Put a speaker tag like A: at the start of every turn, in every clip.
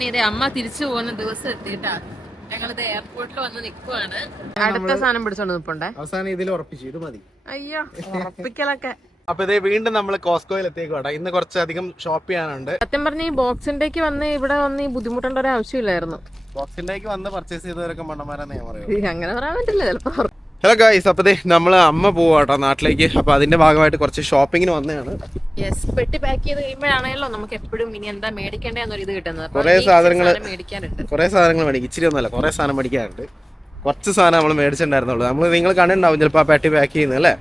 A: അങ്ങനെ ഇത് അമ്മ തിരിച്ചു പോകുന്ന ദിവസം എത്തിയിട്ടാ. ഞങ്ങളിത് എയർപോർട്ടിൽ വന്ന് നിക്കുവാണ്. അടുത്ത സാധനം പിടിച്ചോണ്ട് നിപ്പുണ്ടേ?
B: അവസാനം ഇതിൽ ഉറപ്പിച്ചു. ഇത് മതി.
A: അയ്യോ ഉറപ്പിക്കലൊക്കെ.
B: അപ്പൊ ഇതേ വീണ്ടും നമ്മൾ കോസ്കോയിൽ എത്തിയേക്കോട്ടെ ഇന്ന് കുറച്ചധികം ഷോപ്പ് ചെയ്യാനുണ്ട്.
A: സത്യം പറഞ്ഞ ഈ ബോക്സിന്റേക്ക് വന്ന് ഇവിടെ വന്ന് ഈ ബുദ്ധിമുട്ടേണ്ട ഒരു ആവശ്യമില്ലായിരുന്നു.
B: ബോക്സിന്റേക്ക് വന്ന് പർച്ചേസ് ചെയ്തവരൊക്കെ മണ്ണന്മാരാന്ന് ഞാൻ പറയുന്നത്
A: അങ്ങനെ പറയാൻ പറ്റില്ല ചിലപ്പോ
B: ഹലോ ഗായ്സ് അപ്പൊ ദേ നമ്മൾ അമ്മ പോവാട്ടോ നാട്ടിലേക്ക്. അപ്പൊ അതിന്റെ ഭാഗമായിട്ട് കുറച്ച് ഷോപ്പിങ്ങിന് വന്നതാണ്.
A: യെസ് പെട്ടി പാക്ക് ചെയ്ത് കഴിയുമ്പോഴാണല്ലോ നമുക്ക് എപ്പോഴും ഇനി എന്താ മേടിക്കേണ്ടതെന്നൊരു ഇത് കിട്ടുന്നത്.
B: കുറേ
A: മേടിക്കാനുണ്ട്.
B: സാധനങ്ങൾ മേടിക്കും. ഇച്ചിരി ഒന്നല്ല കുറെ സാധനം മേടിക്കാറുണ്ട്. കുറച്ച് സാധനം നമ്മൾ മേടിച്ചിട്ടുണ്ടായിരുന്നുള്ളൂ. നമ്മൾ നിങ്ങൾ കണ്ടിട്ടുണ്ടാവും ചിലപ്പോൾ ആ പെട്ടി പാക്ക് ചെയ്യുന്നത് അല്ലേ?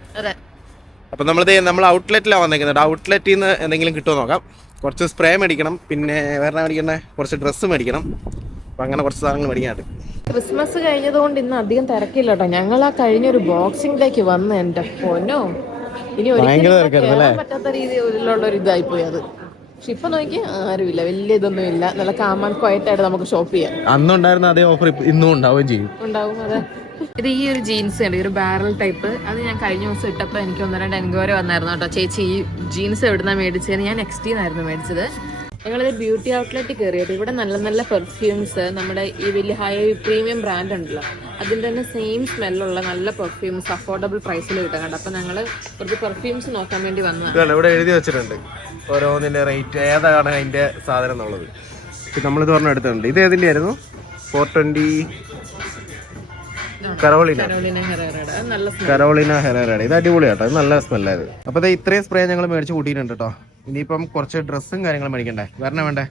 B: അപ്പൊ നമ്മൾ നമ്മൾ ഔട്ട്ലെറ്റിലാണ് വന്നേക്കുന്നത്. ഔട്ട്ലെറ്റിൽ നിന്ന് എന്തെങ്കിലും കിട്ടുമോ നോക്കാം. കുറച്ച് സ്പ്രേ മേടിക്കണം. പിന്നെ വേറെ മേടിക്കണേ കുറച്ച് ഡ്രസ്സ് മേടിക്കണം. അപ്പൊ അങ്ങനെ കുറച്ച് സാധനങ്ങൾ മേടിക്കാനുണ്ട്
A: ക്രിസ്മസ് കഴിഞ്ഞതുകൊണ്ട് ഇന്ന് അധികം തിരക്കില്ല കേട്ടോ ഞങ്ങൾ ആ കഴിഞ്ഞ ഒരു ബോക്സിംഗിലേക്ക് വന്ന് എന്റെ പൊന്നോ. ഇനി
B: ഭയങ്കര
A: ഒരിക്കലും പറ്റാത്ത രീതിയിലുള്ള ഒരു ഇതായി പോയി അത്. പക്ഷെ ഇപ്പൊ നോക്കി ആരുമില്ല. വലിയ ഇതൊന്നും ഇല്ല. നല്ല കാമൻ ക്വയറ്റ് ആയിട്ട് നമുക്ക് ഷോപ്പ് ചെയ്യാം.
B: അന്നുണ്ടായിരുന്ന അതേ ഓഫർ ഇന്നും ഉണ്ടാവുകയും ചെയ്യും.
A: ഉണ്ടാവും അതെ. ഇത് ഈ ഒരു ജീൻസ് ഉണ്ട് ഈ ഒരു ബാരൽ ടൈപ്പ് അത് ഞാൻ കഴിഞ്ഞ ദിവസം ഇട്ടപ്പോൾ എനിക്ക് ഒന്ന് രണ്ട് എൻക്വയറി വന്നായിരുന്നു കേട്ടോ. ചേച്ചി ഈ ജീൻസ് എവിടുന്നാണ് മേടിച്ചത് ഞാൻ നെക്സ്റ്റ് നിന്നായിരുന്നു മേടിച്ചത്. ഞങ്ങളിത് ബ്യൂട്ടി ഔട്ട്ലെറ്റ് കയറിയത് ഇവിടെ നല്ല നല്ല പെർഫ്യൂംസ് നമ്മുടെ ഈ വലിയ ഹൈ പ്രീമിയം ബ്രാൻഡ് ഉണ്ടല്ലോ. അതിന്റെ തന്നെ സെയിം സ്മെല്ലുള്ള നല്ല പെർഫ്യൂംസ് അഫോർഡബിൾ പ്രൈസിൽ കിട്ടാൻ കണ്ടു അപ്പം ഞങ്ങൾ കുറച്ച് പെർഫ്യൂംസ് നോക്കാൻ വേണ്ടി വന്നതാണ്.
B: ഇവിടെ എഴുതി വെച്ചിട്ടുണ്ട്. ഓരോന്നിന്റെ റേറ്റ് ഏതാണ് അതിന്റെ സാധനം എന്നുള്ളത്. നമ്മളിത് പറഞ്ഞ എടുത്തിട്ടുണ്ട്. ഇത് ഏതിന്റെ ആയിരുന്നു ഫോർ ട്വന്റി കരോളിന.
A: കരോളിന ഹെറേറയുടെ. നല്ല സ്മെൽ
B: കരോളിന ഹെറേറയുടെ. ഇത് അടിപൊളിയാട്ടോ. ഇത് നല്ല സ്മെല്ലായത് അപ്പൊ ദേ ഇത്രയും സ്പ്രേ ഞങ്ങൾ മേടിച്ച് കൂട്ടിയിട്ടുണ്ട് കേട്ടോ ഇനിയിപ്പം കുറച്ച് ഡ്രസ്സും കാര്യങ്ങളും മേടിക്കണ്ടേ? വരണേ വേണ്ടേ?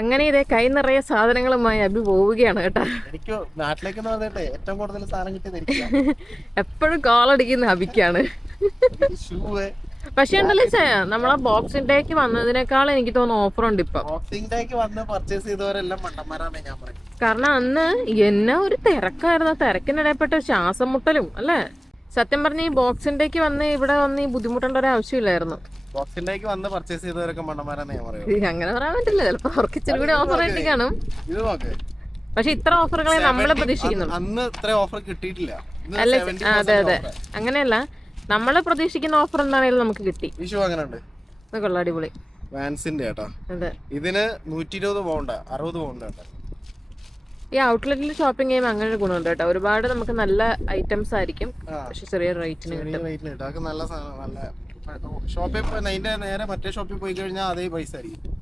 A: അങ്ങനെ ഇതേ കൈ നിറയെ സാധനങ്ങളുമായി അഭി പോവുകയാണ് കേട്ടോ.
B: എനിക്ക് നാട്ടിലേക്ക് പറഞ്ഞിട്ട് ഏറ്റവും കൂടുതൽ സാധനം കിട്ടിയത്
A: എപ്പോഴും കോളടിക്കുന്ന അഭിക്കാണ്.
B: ഷൂ
A: പക്ഷെ ഉണ്ടല്ലോ നമ്മളെ ബോക്സിംഗ് ഡേക്ക് വന്നതിനേക്കാൾ എനിക്ക് തോന്നുന്നു ഓഫർ ഉണ്ട് ഇപ്പൊ.
B: ബോക്സിംഗ് ഡേക്ക് വന്ന് പർച്ചേസ് ചെയ്തവരെല്ലാം മണ്ടന്മാരാണ് ഞാൻ പറയുന്നത്
A: കാരണം അന്ന് എന്നെ ഒരു തിരക്കായിരുന്നു. ആ തിരക്കിനിടയിൽപ്പെട്ട ശ്വാസം മുട്ടലും അല്ലേ? സത്യം പറഞ്ഞ ഈ ബോക്സിംഗ് ഡേക്ക് വന്ന് ഇവിടെ വന്ന് ഈ ബുദ്ധിമുട്ടേണ്ട ഒരു ആവശ്യമില്ലായിരുന്നു
B: ബോക്സിംഗ് ഡേക്ക് വന്ന് പർച്ചേസ് ചെയ്തവരൊക്കെ മണ്ടന്മാരാണ് ഞാൻ പറയുന്നത്
A: അങ്ങനെ പറയാൻ പറ്റില്ല. ചിലപ്പോ അവർക്ക് ഇച്ചിരി കൂടി ഓഫർ ആയിട്ട് കാണും.
B: ഇത് നോക്കേ.
A: പക്ഷെ ഇത്ര ഓഫറുകളെ നമ്മൾ പ്രതീക്ഷിക്കുന്നുള്ളൂ
B: അന്ന് ഇത്ര ഓഫർ കിട്ടിയിട്ടില്ല.
A: അല്ല അതെ അതെ. അങ്ങനെയല്ല. നമ്മൾ പ്രതീക്ഷിക്കുന്ന ഓഫർ എന്താണെങ്കിലും നമുക്ക് കിട്ടി.
B: വിഷു അങ്ങനെയുണ്ട് അങ്ങനെ ഉണ്ട്
A: കൊള്ളാം അടിപൊളി.
B: വാൻസിന്റെ കേട്ടോ
A: അതെ.
B: ഇതിന് നൂറ്റി ഇരുപത് പൗണ്ട് അറുപത് പൗണ്ട്
A: ഈ ഔട്ട്ലെറ്റിൽ ഷോപ്പിംഗ് ചെയ്യുമ്പോൾ അങ്ങനെ ഒരു ഗുണമുണ്ട് കേട്ടോ. ഒരുപാട് നമുക്ക് നല്ല ഐറ്റംസ് ആയിരിക്കും. പക്ഷെ ചെറിയ റേറ്റിന്
B: കിട്ടും. നല്ല നല്ല ഷോപ്പിൽ അതിന്റെ നേരെ മറ്റേ ഷോപ്പിൽ പോയി കഴിഞ്ഞാൽ അതേ പൈസ ആയിരിക്കും.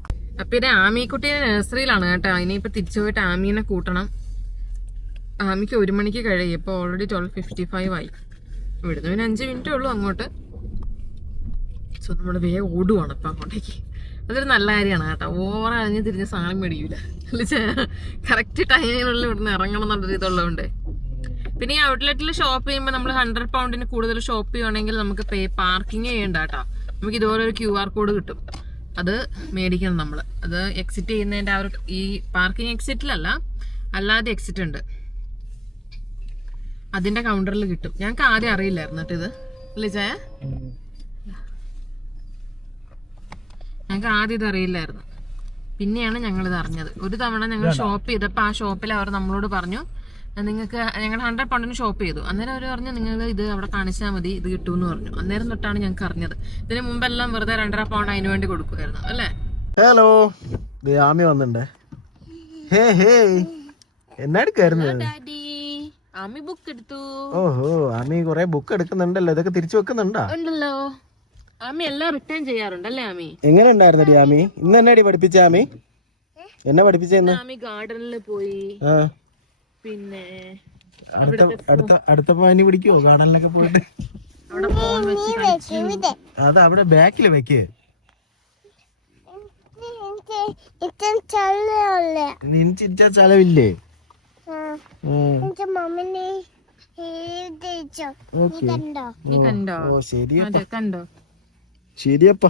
A: അപ്പൊ ഇത് ആമിക്കുട്ടിയുടെ നഴ്സറിയിലാണ് കേട്ടോ. ഇനിയിപ്പോ തിരിച്ചു പോയിട്ട് ആമീനെ കൂട്ടണം. ആമിക്ക് ഒരു മണിക്ക് കഴിയും. ഇപ്പൊ ഓൾറെഡി ട്വൽവ് ഫിഫ്റ്റി ഫൈവ് ആയി. ഇവിടുന്ന് പിന്നെ അഞ്ച് മിനിറ്റേ ഉള്ളൂ അങ്ങോട്ട്. സോ നമ്മൾ വേഗം ഓടുവാണ് ഇപ്പം അങ്ങോട്ടേക്ക്. അതൊരു നല്ല കാര്യമാണ് കേട്ടോ. ഓവർ അഴിഞ്ഞ് തിരിഞ്ഞ് സാധനം മേടിക്കൂല. കറക്റ്റ് ടൈമിനുള്ളിൽ ഇവിടുന്ന് ഇറങ്ങണം എന്നുള്ള ഇതുള്ളതുകൊണ്ട് പിന്നെ ഈ ഔട്ട്ലെറ്റിൽ ഷോപ്പ് ചെയ്യുമ്പോൾ നമ്മൾ ഹൺഡ്രഡ് പൗണ്ടിന് കൂടുതൽ ഷോപ്പ് ചെയ്യുവാണെങ്കിൽ നമുക്ക് പേ പാർക്കിംഗ് ചെയ്യണ്ട കേട്ടോ. നമുക്ക് ഇതുപോലെ ഒരു ക്യു ആർ കോഡ് കിട്ടും. അത് മേടിക്കണം നമ്മൾ അത് എക്സിറ്റ് ചെയ്യുന്നതിന്റെ ആ ഒരു ഈ പാർക്കിംഗ് എക്സിറ്റിലല്ല അല്ലാതെ എക്സിറ്റ് ഉണ്ട്. അതിന്റെ കൗണ്ടറിൽ കിട്ടും. ഞങ്ങൾക്ക് ആദ്യം അറിയില്ലായിരുന്നു കേട്ടോ ഇത്. അല്ലേ ചായ ഞങ്ങൾക്ക് ആദ്യം ഇത് അറിയില്ലായിരുന്നു. പിന്നെയാണ് ഞങ്ങൾ ഇത് അറിഞ്ഞത്. ഒരു തവണ ഞങ്ങൾ ഷോപ്പ് ചെയ്തപ്പോൾ ആ ഷോപ്പിൽ അവർ നമ്മളോട് പറഞ്ഞു നിങ്ങൾക്ക് ഞങ്ങൾ ഹൺഡ്രഡ് പൗണ്ടിന് ഷോപ്പ് ചെയ്തു. അന്നേരം അവർ പറഞ്ഞു നിങ്ങൾ ഇത് അവിടെ കാണിച്ചാൽ മതി ഇത് കിട്ടുമെന്ന് പറഞ്ഞു. അന്നേരം തൊട്ടാണ് ഞങ്ങൾക്ക് അറിഞ്ഞത്. ഇതിന് മുമ്പെല്ലാം വെറുതെ രണ്ടര പൗണ്ട് അതിന് വേണ്ടി കൊടുക്കുമായിരുന്നു അല്ലേ?
B: ഹലോ ആമി വന്നിട്ടുണ്ട് ഹേ ഹേ എന്നാടുക്കായിരുന്നു
A: ഡാഡി അമ്മി ബുക്ക് എടുത്തു.
B: ഓഹോ ആമി കുറെ ബുക്ക് എടുക്കുന്നുണ്ടല്ലോ. ഇതൊക്കെ തിരിച്ചു വെക്കുന്നുണ്ടോ?
A: ഉണ്ടല്ലോ. ആമി എല്ലാം റിട്ടേൺ ചെയ്യാറുണ്ടല്ലേ ആമി?
B: എങ്ങനെ ഉണ്ടായിരുന്നടി ആമി? ഇന്ന് എന്നാടി പഠിപ്പിച്ച ആമി? എന്നെ പഠിപ്പിച്ചെന്ന്
A: ആമി ഗാർഡനിൽ പോയി. പിന്നെ
B: അടുത്ത അടുത്ത അടുത്ത പാനി പിടിക്കുവോ? ഗാർഡനിലൊക്കെ പോയിട്ട്? അത് അവിടെ ബാക്കിൽ വെക്ക്. നിന് ചിരിച്ചാ ശരിയപ്പ.
A: അതെ കണ്ടോ?
B: ശരിയപ്പ.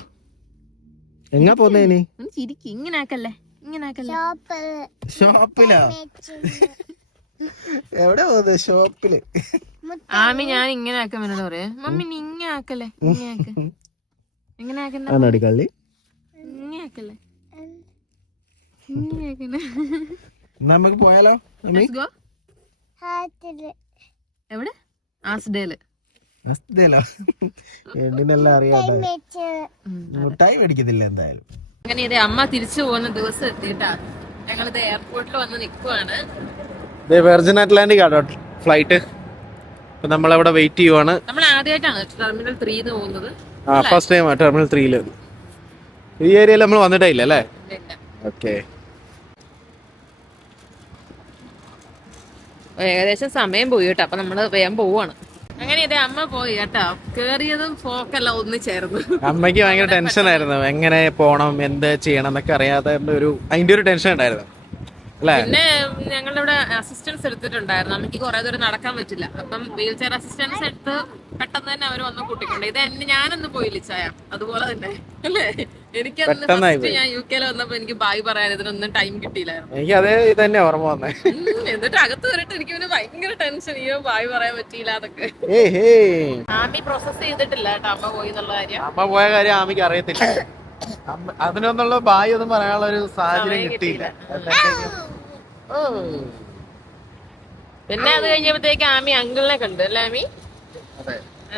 B: എങ്ങാ പോന്നേ നീ?
A: ഒന്ന് ചിരിക്ക്. ഇങ്ങനെ ആക്കല്ലേ ഇങ്ങനെ ആക്കല്ലേ
B: ഷോപ്പിലാ എവിടെ പോകുന്നത് ഷോപ്പിൽ?
A: ആമി ഞാൻ ഇങ്ങനെ ആക്കാൻ എന്നോട് പറയാ. മമ്മി നീ ഇങ്ങനെ ആക്കല്ലേ ഇങ്ങനെ ആക്ക. ആക്കണ്ട.
B: ആണടി
A: ഇങ്ങനെ ആക്കല്ലേ. ഇങ്ങനെ ആക്കണേ
B: നമുക്ക് പോയാലോ.
A: എവിടെ?
B: ആസ്ഡേൽ. എണ്ണിനെല്ലാം അറിയാട്ടോ മുട്ടായി മേടിക്കത്തില്ല എന്തായാലും.
A: അങ്ങനെ ഇതേ അമ്മ തിരിച്ചു പോകുന്ന ദിവസം എത്തിയിട്ടാ. ഞങ്ങളിത് എയർപോർട്ടിൽ വന്ന് നിൽക്കുവാണ്
B: വെർജിൻ അറ്റ്ലാന്റിക് ആണോ ഫ്ലൈറ്റ് അപ്പൊ നമ്മളവിടെ വെയിറ്റ് ചെയ്യുവാണ്.
A: നമ്മൾ ആദ്യമായിട്ടാണ് ടെർമിനൽ ത്രീന്ന് പോകുന്നത്.
B: ആ ഫസ്റ്റ് ടൈം ടെർമിനൽ ത്രീയിൽ ഈ ഏരിയയിൽ നമ്മൾ വന്നിട്ടേ ഇല്ല അല്ലേ? ഓക്കെ
A: ഏകദേശം സമയം പോയി കേട്ടോ. അപ്പൊ നമ്മൾ വേഗം പോവാണ്. അങ്ങനെ ഇതേ അമ്മ പോയി കേട്ടോ. കേറിയതും ഫോക്കെല്ലാം ഒന്ന് ചേർന്നു
B: അമ്മയ്ക്ക് ഭയങ്കര ടെൻഷൻ ആയിരുന്നു എങ്ങനെ പോണം എന്ത് ചെയ്യണം എന്നൊക്കെ അറിയാതെ ഒരു അതിന്റെ ഒരു ടെൻഷൻ ഉണ്ടായിരുന്നു.
A: പിന്നെ ഞങ്ങളുടെ ഇവിടെ അസിസ്റ്റൻസ് എടുത്തിട്ടുണ്ടായിരുന്നു. അമ്മയ്ക്ക് കുറെ ദൂരം നടക്കാൻ പറ്റില്ല. അപ്പം വീൽ ചെയർ അസിസ്റ്റൻസ് എടുത്ത് പെട്ടെന്ന് തന്നെ അവർ വന്ന് കൂട്ടിക്കൊണ്ട് ഇത് എന്നെ ഞാനൊന്ന് പോയില്ല ചായ? അതുപോലെ തന്നെ. അല്ലേ? എനിക്ക് ഞാൻ യു കെയിൽ വന്നപ്പോ എനിക്ക് ബായ് പറയാൻ ഇതിനൊന്നും ടൈം കിട്ടിയില്ലായിരുന്നു.
B: എനിക്ക് അതേ തന്നെ ഓർമ്മ വന്നേ.
A: എന്നിട്ട് അകത്ത് കയറിട്ട് എനിക്ക് പിന്നെ ഭയങ്കര ടെൻഷൻ അയ്യോ ബായ് പറയാൻ പറ്റിയില്ല അതൊക്കെ ആമി പ്രോസസ് ചെയ്തിട്ടില്ല കേട്ടോ അമ്മ പോയി എന്നുള്ള കാര്യം.
B: അമ്മ പോയ കാര്യം ആമിക്ക് അറിയത്തില്ല. അതിനൊന്നുള്ള ബായി ഒന്നും പറയാനുള്ള ഒരു സാഹചര്യം കിട്ടിയില്ല.
A: പിന്നെ അത് കഴിഞ്ഞപ്പോഴത്തേക്ക് ആമി അങ്കിളിനെ കണ്ടു അല്ലേ ആമി?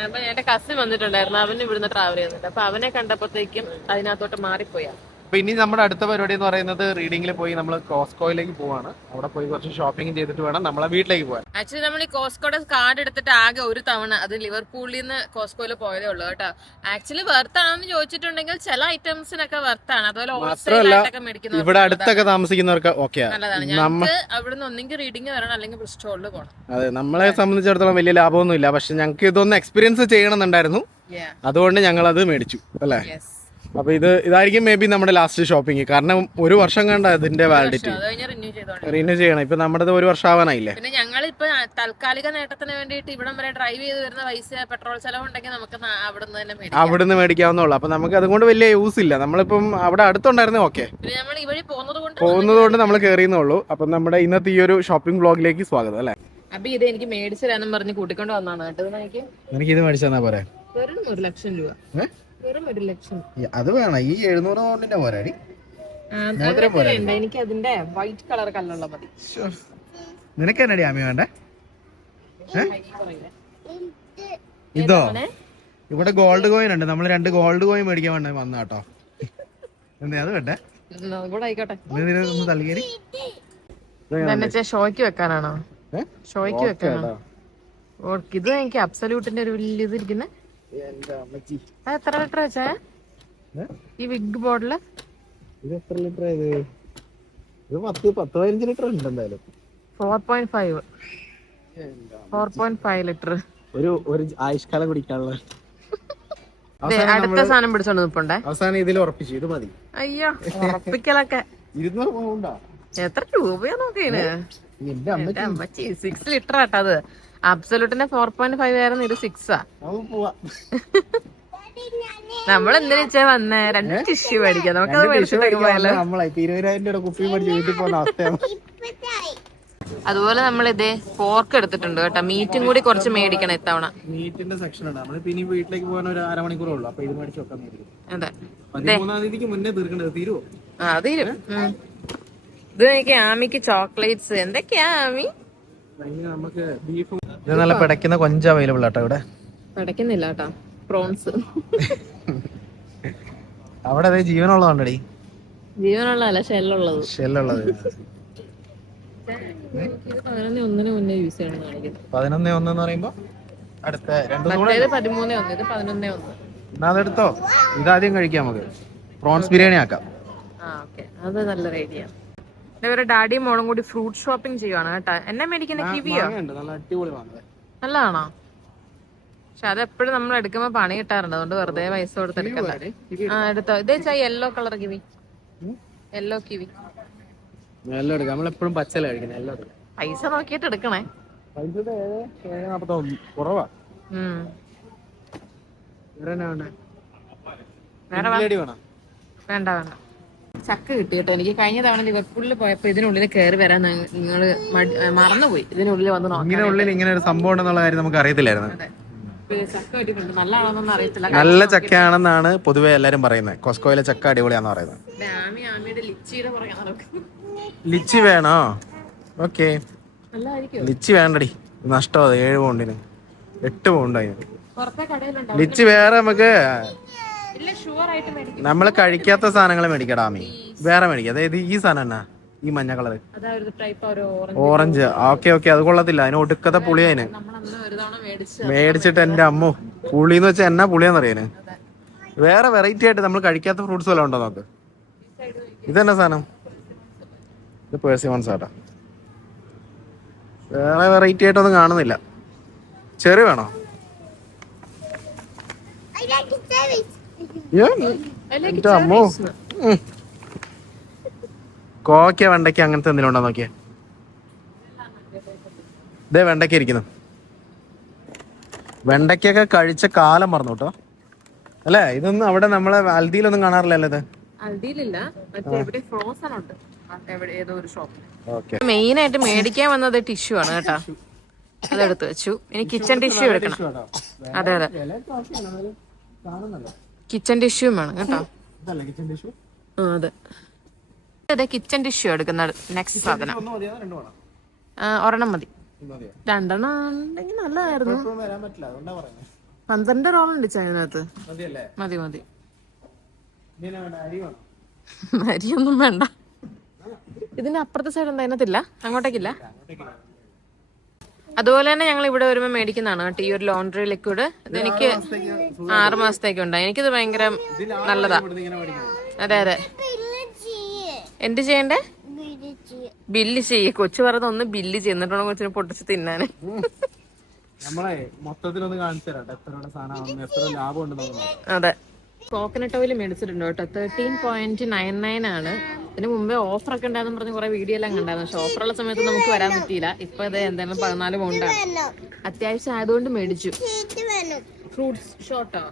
A: അപ്പൊ എന്റെ കസിൻ വന്നിട്ടുണ്ടായിരുന്നു അവന് ഇവിടുന്ന് ട്രാവൽ ചെയ്യുന്നുണ്ട്. അപ്പൊ അവനെ കണ്ടപ്പോഴത്തേക്കും അതിനകത്തോട്ട് മാറിപ്പോയാ
B: അപ്പൊ ഇനി നമ്മുടെ അടുത്ത പരിപാടി എന്ന് പറയുന്നത് റീഡിംഗിൽ പോയി നമ്മൾ കോസ്കോയിലേക്ക് പോവാണ്. അവിടെ പോയി കുറച്ച് ഷോപ്പിംഗ് ചെയ്തിട്ട് വേണം നമ്മളെ വീട്ടിലേക്ക് പോകാൻ
A: ആക്ച്വലി നമ്മൾ ഈ കോസ്കോയുടെ കാർഡ് എടുത്തിട്ട് ആകെ ഒരു തവണ അത് ലിവർപൂളിൽ നിന്ന് കോസ്കോയിൽ പോയതേ ഉള്ളൂ കേട്ടോ. ആക്ച്വലി വെർത്ത് ആണെന്ന് ചോദിച്ചിട്ടുണ്ടെങ്കിൽ ചില ഐറ്റംസിനൊക്കെ വെർത്താണ് അതുപോലെ മേടിക്കുന്നത്
B: ഇവിടെ അടുത്തൊക്കെ താമസിക്കുന്നവർക്ക് ഓക്കെ
A: നല്ലതാണ്. ഞങ്ങൾക്ക് അവിടുന്ന് ഒന്നെങ്കിൽ റീഡിംഗ് വരണം അല്ലെങ്കിൽ സ്റ്റോളിൽ പോകണം
B: അതെ നമ്മളെ സംബന്ധിച്ചിടത്തോളം വലിയ ലാഭമൊന്നുമില്ല. പക്ഷെ ഞങ്ങൾക്ക് ഇതൊന്ന് എക്സ്പീരിയൻസ് ചെയ്യണമെന്നുണ്ടായിരുന്നു. അതുകൊണ്ട് ഞങ്ങൾ അത് മേടിച്ചു അല്ലേ?
A: യെസ്
B: അപ്പൊ ഇത് ഇതായിരിക്കും മേ ബി നമ്മുടെ ലാസ്റ്റ് ഷോപ്പിംഗ് കാരണം ഒരു വർഷം കണ്ട ഇതിന്റെ വാലിഡിറ്റി
A: റിന്യൂ
B: ചെയ്യണം. ഇപ്പൊ നമ്മുടെ ഒരു വർഷം ആവാനായില്ലേ?
A: പിന്നെ ഞങ്ങൾ ഇപ്പൊ താൽക്കാലിക നേട്ടത്തിന് വേണ്ടിയിട്ട് ഇവിടം വരെ ഡ്രൈവ് ചെയ്ത് വരുന്ന പൈസ പെട്രോൾ ചെലവ് ഉണ്ടെങ്കിൽ നമുക്ക് അവിടുന്ന് തന്നെ
B: അവിടുന്ന് മേടിക്കാവുന്നുള്ളൂ അപ്പൊ നമുക്ക് അതുകൊണ്ട് വലിയ യൂസ് ഇല്ല. നമ്മളിപ്പം അവിടെ അടുത്തുണ്ടായിരുന്നു ഓക്കെ
A: പോകുന്നത് കൊണ്ട്
B: നമ്മൾ കയറിയെന്നുള്ളൂ അപ്പം നമ്മുടെ ഇന്നത്തെ ഈ ഒരു ഷോപ്പിംഗ് ബ്ലോഗിലേക്ക് സ്വാഗതം അല്ലേ?
A: അപ്പൊ ഇത് എനിക്ക് മേടിച്ചു തരാന്നും പറഞ്ഞ് കൂട്ടിക്കൊണ്ട് വന്നാണ് കേട്ടോ എനിക്ക്
B: ഇത് മേടിച്ചാ പോരെ?
A: വെറും ഒരു ലക്ഷം രൂപ. വെറും ഒരു ലക്ഷം.
B: അത് വേണം. ഈ എഴുന്നൂറ് പൗണ്ടിന്റെ പോരാടി
A: എനിക്ക് അതിന്റെ വൈറ്റ് കളർ കല്ലുള്ള മതി.
B: നിനക്ക് എന്നടി ആമി വേണ്ടേ? ഇതോ? ഇവിടെ ഗോൾഡ് കോയിൻ ഉണ്ട്. നമ്മൾ രണ്ട് ഗോൾഡ് കോയിൻ മേടിക്കാൻ വേണ്ട വന്ന കേട്ടോ. എന്തേ അത് വേണ്ടേ?
A: ഷോയ്ക്ക് വെക്കാനാണോ? ഷോയ്ക്ക് വെക്കാനാണോ? ഇത് എനിക്ക് അബ്സല്യൂട്ടിന്റെ ഒരു വലിയ ഇത് ഇരിക്കുന്നെ. അത് എത്ര ലിറ്റർ വെച്ചാ? ഈ വിഗ് ബോർഡിൽ
B: ഇത് എത്ര ലിറ്റർ ഇത്? ഇത് പത്ത് പത്ത് പതിനഞ്ച് ലിറ്റർ ഉണ്ട് എന്തായാലും.
A: Four point five four point five litre.
B: ഒരു ഒരു ആയുഷ്കാലം കുടിക്കാനുള്ള.
A: അടുത്ത സാധനം പിടിച്ചോണ്ട് നിപ്പുണ്ടേ.
B: അവസാനം ഇതിൽ ഉറപ്പിച്ചു ഇത് മതി.
A: അയ്യോ ഉറപ്പിക്കലൊക്കെ.
B: ഇരുന്നൂറ് പൗണ്ടാ?
A: എത്ര രൂപയാ
B: എന്റെ
A: അമ്മച്ചി. സിക്സ് ലിറ്റർ ആട്ടോ അത് അബ്സല്യൂട്ടിന്റെ ഫോർ പോയിന്റ് ഫൈവ് ആയിരുന്നു ഇത് സിക്സാ നമ്മൾ എന്തിനാ വന്നേ? രണ്ട് ടിഷ്യൂ മേടിക്കാം. നമുക്കത്
B: മേടിച്ച്
A: അതുപോലെ നമ്മൾ ഇതേ പോർക്ക് എടുത്തിട്ടുണ്ട് കേട്ടോ. മീറ്റും കൂടി കുറച്ച് മേടിക്കണം ഇത്തവണ.
B: മീറ്റിന്റെ സെക്ഷൻ ഉണ്ട്. നമ്മളിപ്പോ ഇനി വീട്ടിലേക്ക് പോകാൻ ഒരു അരമണിക്കൂറേ ഉള്ളൂ. അപ്പൊ ഇത് മേടിച്ച് വെക്കാൻ വേണ്ടി.
A: അതെ.
B: പതിമൂന്നാം തീയതിക്ക് മുന്നേ തീർക്കേണ്ടത്. തീരുവോ?
A: ആ തീരും. ഇത് എനിക്ക് ആമിക്ക് ചോക്ലേറ്റ്സ് എന്തൊക്കെയാ ആമി?
B: നമുക്ക് ബീഫ് ഇത് നല്ല പിടയ്ക്കുന്ന കൊഞ്ച് അവൈലബിൾ ആട്ടോ ഇവിടെ.
A: പിടയ്ക്കുന്നില്ല കേട്ടോ പ്രോൺസ്
B: അവിടെ അതേ ജീവനുള്ളതുണ്ടടി
A: ജീവനുള്ളതല്ല ഷെല്ലുള്ളത്
B: ഷെല്ലുള്ളത്
A: പതിനൊന്ന് ഒന്നിന് മുന്നേ യൂസ് ചെയ്യണം കാണിക്കുന്നത്
B: പതിനൊന്നേ ഒന്ന് എന്ന് പറയുമ്പോ അടുത്ത രണ്ടു കൂടെ
A: മറ്റേത് പതിമൂന്നേ ഒന്ന് ഇത് പതിനൊന്നേ ഒന്ന്.
B: എന്നാ അതെടുത്തോ ഇതാദ്യം കഴിക്കാം നമുക്ക്. പ്രോൺസ് ബിരിയാണി ആക്കാം.
A: ആ ഓക്കെ അത് നല്ലൊരു ഐഡിയ ഇവരെ ഡാഡിയും മോളും കൂടി ഫ്രൂട്ട് ഷോപ്പിംഗ് ചെയ്യുവാണ് കേട്ടോ. എന്നെ മേടിക്കുന്ന കിവിയോ? നല്ലതാണോ? പക്ഷെ അതെപ്പോഴും നമ്മൾ എടുക്കുമ്പോ പണി കിട്ടാറുണ്ട്. അതുകൊണ്ട് വെറുതെ പൈസ കൊടുത്ത് എടുക്കണ്ട. ആ എടുത്തോ. ഇതേ ചായ yellow colour kiwi. Yellow kiwi.
B: നമ്മളെപ്പോഴും പച്ചല കഴിക്കുന്നത്.
A: പൈസ നോക്കിയിട്ട് എടുക്കണേ.
B: കുറവാ. വേണ്ട
A: വേണ്ട. ചക്ക കിട്ടി കേട്ടോ എനിക്ക് കഴിഞ്ഞ തവണ ലിവർപൂളിൽ പോയപ്പോ ഇതിനുള്ളിൽ കയറി വരാൻ നിങ്ങൾ മറന്നുപോയി. ഇതിനുള്ളിൽ വന്ന് നോക്കാം
B: ഉള്ളിൽ ഇങ്ങനെ ഒരു സംഭവം ഉണ്ടെന്നുള്ള കാര്യം നമുക്ക് അറിയത്തില്ലായിരുന്നു. നല്ല ചക്കയാണെന്നാണ് പൊതുവെ എല്ലാരും പറയുന്നത്. കൊസ്കോയിലെ ചക്ക അടിപൊളിയാന്ന് പറയുന്നത്. ലിച്ചി വേണോ? ഓക്കെ. ലിച്ചി വേണ്ടടി. നഷ്ടം അത്. ഏഴ് പൗണ്ടിന്. എട്ട് പൗണ്ട് അതിന്
A: പുറത്തെ കടയിലുണ്ടോ.
B: ലിച്ചി വേറെ നമുക്ക്
A: ഇല്ല ഷുവർ ആയിട്ട് മേടിക്കും
B: നമ്മൾ കഴിക്കാത്ത സാധനങ്ങൾ മേടിക്കടാ മീ വേറെ മേടിക്ക. അതായത് ഈ സാധനം എന്നാ? ഈ മഞ്ഞ കളർ
A: അതായത് ടൈപ്പ് ഒരു ഓറഞ്ച്
B: ഓറഞ്ച് ഓക്കെ ഓക്കെ. അത് കൊള്ളത്തില്ല. അതിന് ഒടുക്കത്തെ പുളി അതിന്. മേടിച്ചിട്ട് എന്റെ അമ്മു. പുളിന്ന് വെച്ചാൽ എന്നാ പുളിയാന്നറിയാന് വേറെ വെറൈറ്റി ആയിട്ട് നമ്മൾ കഴിക്കാത്ത ഫ്രൂട്ട്സ് വല്ലതും ഉണ്ടോ നോക്ക് ഇതെന്നാ സാധനം? ഇത് പേഴ്സിമോൺസ് ആട്ടാ. വേറെ വെറൈറ്റി ആയിട്ടൊന്നും കാണുന്നില്ല. ചെറി വേണോ? അമ്മോ. കോക്ക വെണ്ടയ്ക്ക അങ്ങനത്തെ എന്തെങ്കിലും ഉണ്ടോ നോക്കിയേ? ഇതേ വെണ്ടയ്ക്ക ഇരിക്കുന്നു. വെണ്ടയ്ക്കൊക്കെ കഴിച്ച കാലം മറന്നു കേട്ടോ. അല്ലേ? ഇതൊന്നും അവിടെ നമ്മളെ അൽദിയിലൊന്നും കാണാറില്ലല്ലോ ഇത്?
A: മെയിൻ ആയിട്ട് മേടിക്കാൻ വന്നത് ടിഷ്യൂ ആണ് കേട്ടോ. അതെടുത്ത് വെച്ചു. ഇനി കിച്ചൺ ടിഷ്യൂ എടുക്കണം. അതെ അതെ. കിച്ചൺ ടിഷ്യൂ വേണം കേട്ടോ. ആ, അതെ. അതെ കിച്ചൺ ടിഷ്യൂ എടുക്കുന്ന നെക്സ്റ്റ് സാധനം. ഒരെണ്ണം മതി. രണ്ടെണ്ണം ഉണ്ടെങ്കിൽ നല്ലതായിരുന്നു. പന്ത്രണ്ട് റോളുണ്ട് ചൈനകത്ത് മതി മതി. അരിയൊന്നും വേണ്ട. ഇതിന്റെ അപ്പുറത്തെ സൈഡ് എന്താ? അതിനകത്തില്ല? അങ്ങോട്ടേക്കില്ല. അതുപോലെ തന്നെ ഞങ്ങൾ ഇവിടെ വരുമ്പോൾ മേടിക്കുന്നതാണ് കേട്ടോ. ഈ ഒരു ലോണ്ടറി ലിക്വിഡ് ഇതെനിക്ക് ആറ് മാസത്തേക്ക് ഉണ്ട് എനിക്കിത് ഭയങ്കര നല്ലതാ. അതെ അതെ. എന്ത് ചെയ്യണ്ടേ? ബില്ല് ചെയ്യ. കൊച്ചു പറഞ്ഞ ഒന്ന് ബില്ല് ചെയ്യുന്നിട്ടുണ്ടോ കൊച്ചിന് പൊട്ടിച്ച് തിന്നാന്
B: നമ്മളെ മൊത്തത്തിലൊന്ന് കാണിച്ചു തരാം എത്ര സാധനം എത്ര ലാഭം ഉണ്ട്
A: അതെ. കോക്കനട്ട് ഓയിൽ മേടിച്ചിട്ടുണ്ട് കേട്ടോ. തേർട്ടീൻ പോയിന്റ് നയൻ നയൻ ആണ്. ഇതിന് മുമ്പേ ഓഫർ ഒക്കെ ഉണ്ടായിരുന്നു പറഞ്ഞ് കുറെ വീഡിയോ എല്ലാം കണ്ടായിരുന്നു. പക്ഷെ ഓഫറുള്ള സമയത്ത് നമുക്ക് വരാൻ പറ്റിയില്ല. ഇപ്പൊ ഇത് എന്തായാലും പതിനാല് പൗണ്ടാണ് അത്യാവശ്യം ആയതുകൊണ്ട് മേടിച്ചു. ഫ്രൂട്ട്സ് ഷോട്ടോ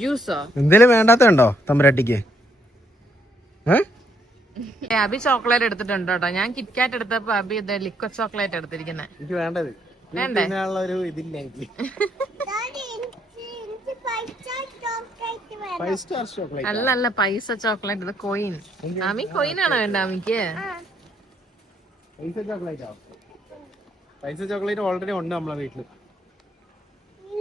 A: ജ്യൂസോ
B: എന്തേലും വേണ്ടാത്ത ഉണ്ടോ തമ്പരാട്ടിക്ക്
A: അബി ചോക്ലേറ്റ് എടുത്തിട്ടുണ്ട് കേട്ടോ. ഞാൻ കിറ്റ്കാറ്റ് എടുത്തപ്പോ അബി ഇത് ലിക്വഡ് ചോക്ലേറ്റ് എടുത്തിരിക്കുന്നത്
B: എനിക്ക് വേണ്ടത്.
A: വേണ്ടേ?
B: ഇതില്ല എനിക്ക്.
A: അല്ല അല്ല പൈസ ചോക്ലേറ്റ് ഇത് കോയിൻ ആമി കോയിൻ ആണോ വേണ്ട ആമിക്ക്?
B: പൈസ ചോക്ലേറ്റ് പൈസ ചോക്ലേറ്റ് ഓൾറെഡി ഉണ്ട് നമ്മളെ വീട്ടിൽ.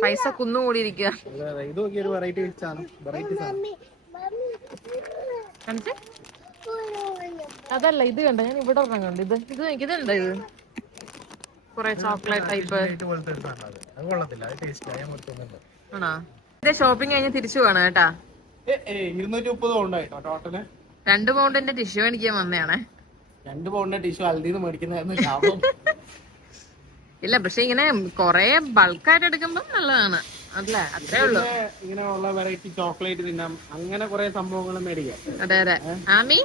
A: പൈസ കുന്നുകൂടിയിരിക്കുക
B: അതെ അതെ. ഇത് നോക്കി ഒരു വെറൈറ്റി സാധനം. വെറൈറ്റി
A: അതല്ല ഇത് കണ്ട? ഞാൻ ഇവിടെ ഒരെണ്ണം കണ്ടു. ഇത് ഇത് ഇതുണ്ട് ഇത്? കുറെ ചോക്ലേറ്റ് ടൈപ്പ് ആണോ? ഷോപ്പിംഗ് കഴിഞ്ഞ് തിരിച്ചു പോകണം കേട്ടാ.
B: ഇരുന്നൂറ്റി മുപ്പത് പൗണ്ടായിട്ടോ ടോട്ടൽ
A: രണ്ട് പൗണ്ടിന്റെ ടിഷ്യൂ മേടിക്കാൻ വന്നതാണേ
B: രണ്ട് പൗണ്ടിന്റെ ടിഷ്യൂ അൽദിന്ന് മേടിക്കുന്നതായിരുന്നു ലാഭം.
A: ഇല്ല പക്ഷെ ഇങ്ങനെ കൊറേ ബൾക്കായിട്ട് എടുക്കുമ്പോ നല്ലതാണ്. അല്ലേ? അത്രേ ഉള്ളൂ.
B: ഇങ്ങനെയുള്ള വെറൈറ്റി ചോക്ലേറ്റ് തിന്നാം. അങ്ങനെ കൊറേ സംഭവങ്ങൾ മേടിക്കാം.
A: അതെ അതെ. ആമി?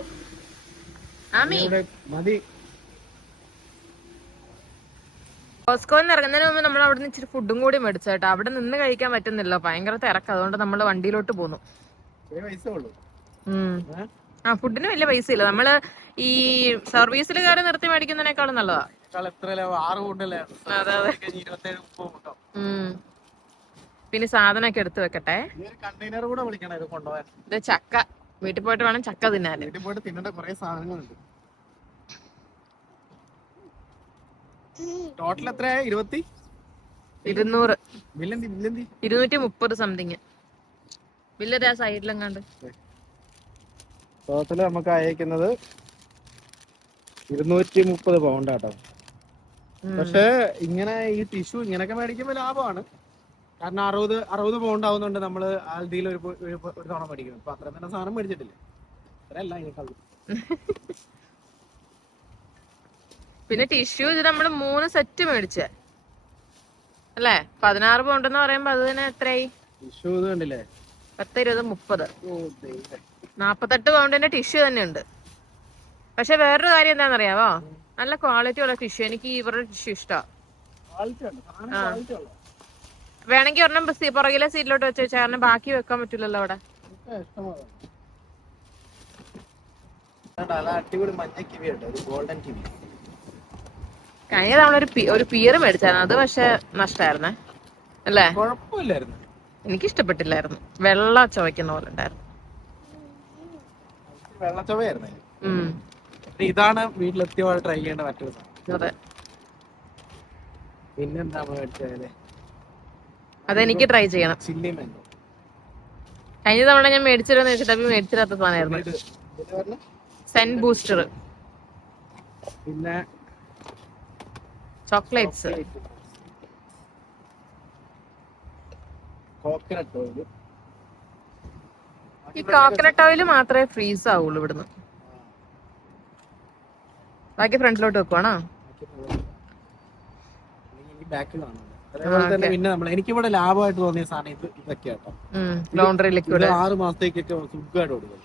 A: ആമി?
B: മതി.
A: കോസ്കോന്ന് ഇറങ്ങുന്നതിന് മുമ്പ് നമ്മൾ അവിടെ നിന്ന് ഇച്ചിരി ഫുഡും കൂടി മേടിച്ചു കേട്ടോ. അവിടെ നിന്ന് കഴിക്കാൻ പറ്റുന്നില്ല. ഭയങ്കര തിരക്ക്. അതുകൊണ്ട് നമ്മൾ വണ്ടിയിലോട്ട് പോന്നു. ആ ഫുഡിന് വലിയ പൈസ ഇല്ല. നമ്മൾ ഈ സർവീസിൽ കാര്യം നിർത്തി മേടിക്കുന്നതിനേക്കാളും നല്ലതാ. പിന്നെ സാധനമൊക്കെ എടുത്തു വെക്കട്ടെ. ചക്ക. വീട്ടിൽ പോയിട്ട് വേണം ചക്ക തിന്നാൽ
B: വീട്ടിൽ പോയിട്ട് തിന്നേണ്ട കുറെ സാധനങ്ങളുണ്ട്. ടോട്ടൽ എത്രയാ ഇരുപത്തി?
A: ഇരുന്നൂറ്. ഇരുന്നൂറ്റി മുപ്പത് സംതിങ് ബില്ലത് ആ സൈഡിലെങ്ങാണ്ട്.
B: ടോട്ടൽ നമുക്ക് അയക്കുന്നത് ഇരുന്നൂറ്റി മുപ്പത് പൗണ്ട് ആട്ടോ പക്ഷേ ഇങ്ങനെ ഈ ടിഷ്യൂ ഇങ്ങനൊക്കെ മേടിക്കുമ്പോൾ ലാഭമാണ്. കാരണം അറുപത് അറുപത് പൗണ്ട് ആവുന്നുണ്ട് നമ്മൾ ആൽദിയിൽ ഒരു ഒരു തവണ മേടിക്കുന്നത്. അപ്പൊ അത്രയും തന്നെ സാധനം മേടിച്ചിട്ടില്ല? അത്രയല്ല ഇതിനേക്കാൾ
A: പിന്നെ ടിഷ്യൂ ഇത് നമ്മൾ മൂന്ന് സെറ്റ് മേടിച്ചേ. അല്ലേ? പതിനാറ് പൗണ്ട് എന്ന് പറയുമ്പോ അത് തന്നെ എത്രയായി? പത്ത് ഇരുപത് മുപ്പത്. നാപ്പത്തെട്ട് പൗണ്ടിന്റെ ടിഷ്യൂ തന്നെ ഉണ്ട്. പക്ഷെ വേറൊരു കാര്യം എന്താണെന്നറിയാവോ? നല്ല ക്വാളിറ്റി ഉള്ള ടിഷ്യൂ എനിക്ക് ഇവരുടെ ടിഷ്യൂ
B: ഇഷ്ടാ.
A: വേണമെങ്കിൽ ഒരെണ്ണം പുറകിലെ സീറ്റിലോട്ട് വെച്ച് വെച്ചാൽ കാരണം ബാക്കി വെക്കാൻ പറ്റില്ലല്ലോ അവിടെ.
B: അടിപൊളി മഞ്ഞ കിവി ഗോൾഡൻ കിവി
A: കഴിഞ്ഞ തവണ ഒരു ഒരു പിയർ മേടിച്ചായിരുന്നു. അത് പക്ഷെ നഷ്ടമായിരുന്നേ അല്ലേ?
B: കുഴപ്പമില്ലായിരുന്നു.
A: എനിക്ക് ഇഷ്ടപ്പെട്ടില്ലായിരുന്നു വെള്ള ചുവയ്ക്കുന്ന പോലെ ഉണ്ടായിരുന്നു. ഉം.
B: ഇതാണ് വീട്ടിലെത്തിയപാട് ട്രൈ ചെയ്യേണ്ട മറ്റൊരു സാധനം.
A: അതെ.
B: പിന്നെന്താ മേടിച്ചത്?
A: അതെനിക്ക് ട്രൈ ചെയ്യണം.
B: Chilli mango.
A: കഴിഞ്ഞ തവണ ഞാൻ മേടിച്ചിരുന്ന അപ്പൊ മേടിച്ചിരാത്ത സാധനമായിരുന്നു. സെൻ ബൂസ്റ്റർ
B: പിന്നെ
A: ചോക്ലേറ്റ്സ്
B: കോക്കനട്ട് ഓയിൽ
A: ഈ കോക്കനട്ട് ഓയിൽ മാത്രമേ ഫ്രീസ് ആവുള്ളൂ ഇവിടുന്ന്. ബാക്കി ഫ്രണ്ടിലോട്ട് വെക്കുവാണോ?
B: പിന്നെ നമ്മൾ എനിക്കിവിടെ ലാഭമായിട്ട് തോന്നിയ സാധനം ഇത് ഇതൊക്കെയാട്ടോ.
A: ലോണ്ടറി ലിക്വിഡ്
B: ആറ് മാസത്തേക്കൊക്കെ സുഖമായിട്ട് കൊടുക്കും.